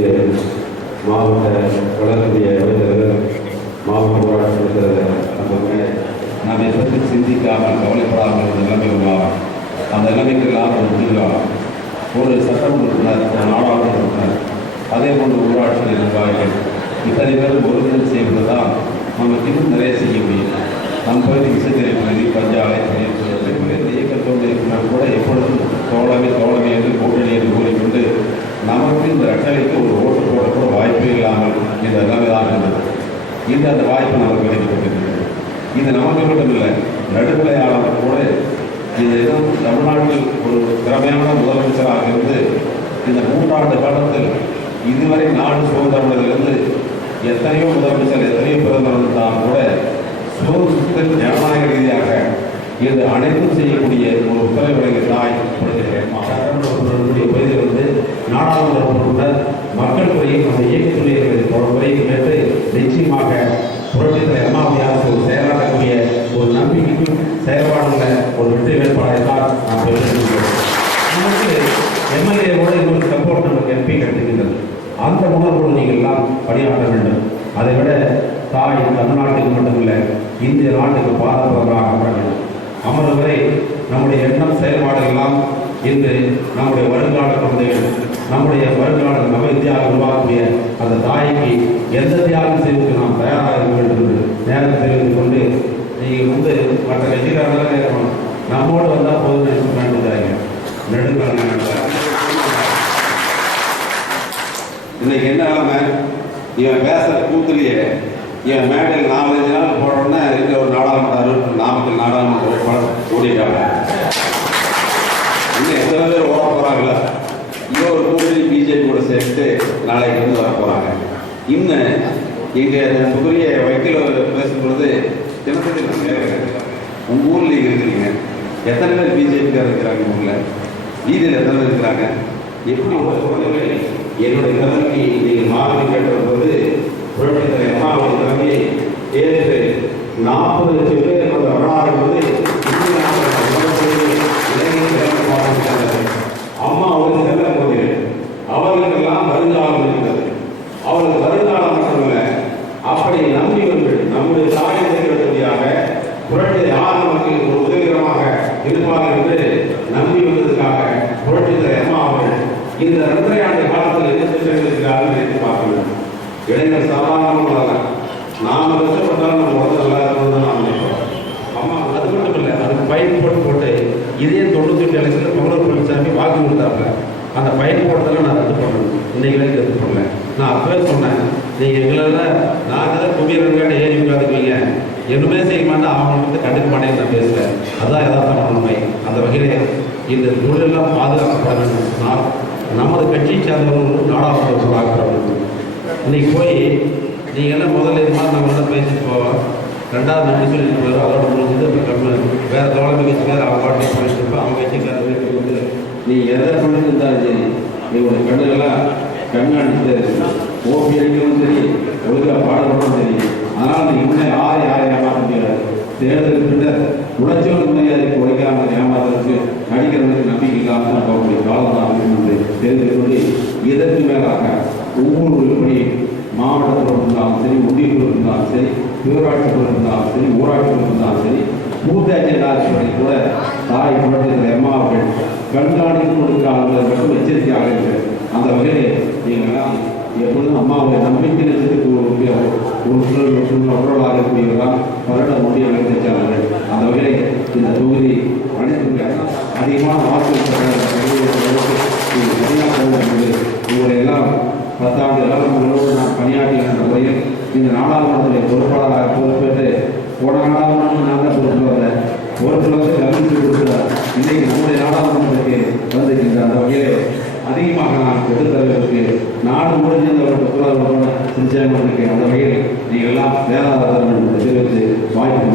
என்னுடைய மாவட்ட வளர்க்கூடிய இளைஞர்கள் மாவட்ட ஊராட்சி நம்ம இதை பற்றி சிந்திக்காமல் கவலைப்படாமல் இருந்த நிலைமை உருவாகும். அந்த நிலைமைக்கு எல்லாம் ஒரு முடிவாகும். ஒரு சட்டம் உறுப்பினர், ஒரு நாடாளுமன்ற உறுப்பினர், அதே போன்ற ஊராட்சி நிர்வாகிகள் இத்தனை பேரும் ஒருங்கிணைந்து செய்வது தான் நமக்கு இன்னும் நிறைய செய்ய முடியும். நம் பகுதி விசைத்தறி பகுதி பஞ்சாலை இந்த இயக்கத்தோடு இருக்கிறார் கூட எப்பொழுதும் தோழமை என்று கூட்டணி என்று கூறிக்கொண்டு நமக்கு இந்த ரட்டளைக்கு ஒரு ஓட்டு போடக்கூட வாய்ப்பே இல்லாமல் இந்த நிலைமைதான் இருந்தது. இந்த அந்த வாய்ப்பு நமக்கு கிடைக்கப்பட்டிருக்கிறது. இது நமக்கு மட்டுமில்லை, நடுநிலையாளர் கூட இது எதுவும் தமிழ்நாட்டில் ஒரு திறமையான முதலமைச்சராக இருந்து இந்த 3 ஆண்டு காலத்தில் இதுவரை நாடு சுதந்திரத்திலிருந்து எத்தனையோ முதலமைச்சர் எத்தனையோ பிரதமர் இருந்தாலும் கூட சுதந்திரத்தில் ஜனநாயக ரீதியாக இது அனைத்தும் செய்யக்கூடிய ஒரு உத்தரவுடைய தாய் பகுதியில் வந்து நாடாளுமன்ற உறுப்பினர் மக்கள் துறையில் நம்ம இயக்கத்துறை முறையை கேட்டு நிச்சயமாக புரட்சித்துறை அம்மாவுடைய ஒரு செயலாற்றக்கூடிய ஒரு நம்பிக்கைக்கும் செயல்பாடுள்ள ஒரு வெற்றி வேட்பாளரை தான் நாம் பெற்றிருக்கிறோம். நமக்கு எம்எல்ஏவோட இன்னொரு சப்போர்ட் நமக்கு எம்பி கிடைக்கின்றது. அந்த உணர்வோடு நீங்கள் எல்லாம் பணியாற்ற வேண்டும். அதை விட தாய் தமிழ்நாட்டுக்கு மட்டுமில்லை, இந்திய நாட்டுக்கு பாரம்பரியமாக அமர வேண்டும். அமர்வரை நம்முடைய எண்ணம் செயல்பாடுகள் எல்லாம் இன்று நம்முடைய வருங்கால குழந்தைகள், நம்முடைய வருங்கால நவ இந்தியாவை உருவாக்கக்கூடிய அந்த தாய்க்கு எந்த தியாகம் செய்வதற்கு நாம் தயாராக இருக்க வேண்டும் என்று நேரத்தை தெரிவித்துக் கொண்டு, நீங்கள் வந்து மற்ற கட்சிக்காரர்களாக இருக்கணும், நம்மோடு வந்தால் போதும் வேண்டுகிறாங்க. நெடுங்கால இன்னைக்கு என்ன நிலைமை, இவன் பேசுற கூத்துலேயே இவன் மேடையில் 4-5 நாள் போடுறோன்னா இருக்க ஒரு நாடாளுமன்ற நாமக்கல் நாடாளுமன்ற ஓடிட்டாங்க. இன்னும் எத்தனை பேர் ஓட போகிறாங்களா? இன்னும் ஒரு கூட்டணி பிஜேபி கூட சேர்த்து நாளைக்கு வந்து வர போகிறாங்க. இன்னும் எங்கள் புதிய வைக்கல பேசும்பொழுது தினசரி உங்கள் ஊரில் இருக்கிறீங்க, எத்தனை பேர் பிஜேபிக்காக இருக்கிறாங்க? ஊரில் வீதியில் எத்தனை பேர் இருக்கிறாங்க? எப்படி ஒரு என்னுடைய நிலைமைக்கு நீங்கள் மாறி கேட்டபோது புரட்சித்துறை அம்மாவுடைய நிலைமையை ஏற்று 40 லட்சம் பேர் என்னோட வரலாறு வந்து அம்மா அவருக்கு செல்ல போது அவர்களுக்கெல்லாம் வருங்காலம் இருக்கிறது. அவர்களுக்கு வருங்காலம் மட்டுமில்லை, அப்படி நம்பியவர்கள் நம்முடைய சாயத்திற்குடியாக புரட்சி யார் நமக்கு ஒரு உதவிகரமாக இருப்பார்கள் என்று நம்பி வந்ததுக்காக புரட்சித்துறை அம்மா அவர்கள் இந்த 2.5 ஆண்டு காலத்தில் என்ன திட்டங்கள் நினைத்து பார்க்க வேண்டும். இளைஞர் சாதாரணமாக நாம் கஷ்டப்பட்டாலும் நம்ம உடம்பு நல்லா இருக்கணும் நாம் நினைக்கிறோம். அம்மா அது மட்டும் இல்லை, அதுக்கு பயன் போட்டு இதே 98 எலெக்ஷனில் பவனூர் பழனிசாமி வாக்கு கொடுத்தாங்க. அந்த பயன் போட்டதெல்லாம் நான் ரத்து பண்ணணும். இன்னைக்கு ரத்து பண்ணல. நான் அப்பவே சொன்னேன், நீங்கள் எங்களெல்லாம் நாங்கள் தான் குடியிருக்கான ஏறி உட்காந்துக்குவீங்க, என்னுமே செய்ய மாட்டேன், அவங்க வந்து கண்டுக்க மாட்டேன்னு நான் பேசுகிறேன். அதுதான் யதார்த்தமான உண்மை. அந்த வகையிலே இந்த தொழிலெல்லாம் பாதுகாக்கப்பட வேண்டும் சொன்னால் நமது கட்சியை சேர்ந்தவர்கள் நாடாளுமன்ற ஆக்கப்பட. இன்னைக்கு போய் நீங்கள் எல்லாம் முதல்ல இது மாதிரி நம்ம எல்லாம் பேசிட்டு போவோம், 2வது நன்றி சொல்லிட்டு போயிடும், அதோட முடிஞ்சது வேறு தோழமை கட்சிக்கார அவங்க பாட்டி சொல்லிட்டு இருப்போம். அவங்க கட்சிக்கார வீட்டுக்கு வந்து நீ எதை பண்ணிட்டு இருந்தாலும் சரி, இவங்களுடைய கண்ணுகள்லாம் கண்காணிச்சுட்டே இருக்கு, ஓபி அடிக்கவும் சரி, ஒழுங்காக பாடுபடவும் சரி. அதனால் நீ இன்னும் யாரையும் ஏமாற்ற முடியாது. தேர்தலுக்கு பின்னர் உழைச்சவன் உண்மையாக உழைக்காமல் ஏமாறதுக்கு நடிக்கிறதுக்கு நம்பிக்கை இல்லாமல் தான் போகக்கூடிய காலம் தான் என்று தெரிந்து கொண்டு, இதற்கு மேலாக ஒவ்வொரு உருப்படி மாவட்டத்தில் இருந்தாலும் சரி, ஒன்றியத்தில் இருந்தாலும் சரி, பேராட்சிகள் இருந்தாலும் சரி, ஊராட்சிகள் இருந்தாலும் சரி, பூத் அஜெண்டாக்களை கூட தாய் புரட்சித்துறை அம்மா அவர்கள் கண்காணித்து கொடுக்கிறார்கள் மற்றும் எச்சரிக்கையாக இருக்கிறது. அந்த வகையிலே நீங்கள்லாம் எப்பொழுதும் அம்மாவுடைய நம்பிக்கை நிலையத்துக்கு உறவாக இருக்கக்கூடியவர்களால் வருட முடிய நிலைச்சார்கள். அந்த வகையிலே இந்த தொகுதி அனைத்து அதிகமான வாக்குகள் உங்களை எல்லாம் 10 ஆண்டு காலங்களோடு நான் பணியாற்றுகின்ற முறையில் இந்த நாடாளுமன்றத்தில் பொறுப்பாளராக பொறுப்பேற்று போன நாடாளுமன்றம் நான் தான் பொறுப்பு வந்தேன். பொறுப்புல அறிவித்து கொடுக்கிறார். இன்னைக்கு நம்முடைய நாடாளுமன்றத்துக்கு வந்திருக்கின்ற அந்த வகையிலே அதிகமாக நான் பெற்றுத்தருவதற்கு நாடு முடிஞ்சவர்களுக்கு நிச்சயமாக இருக்கேன். அந்த வகையில் நீங்கள் எல்லாம் வேளாண் தெரிவித்து வாய்ப்பு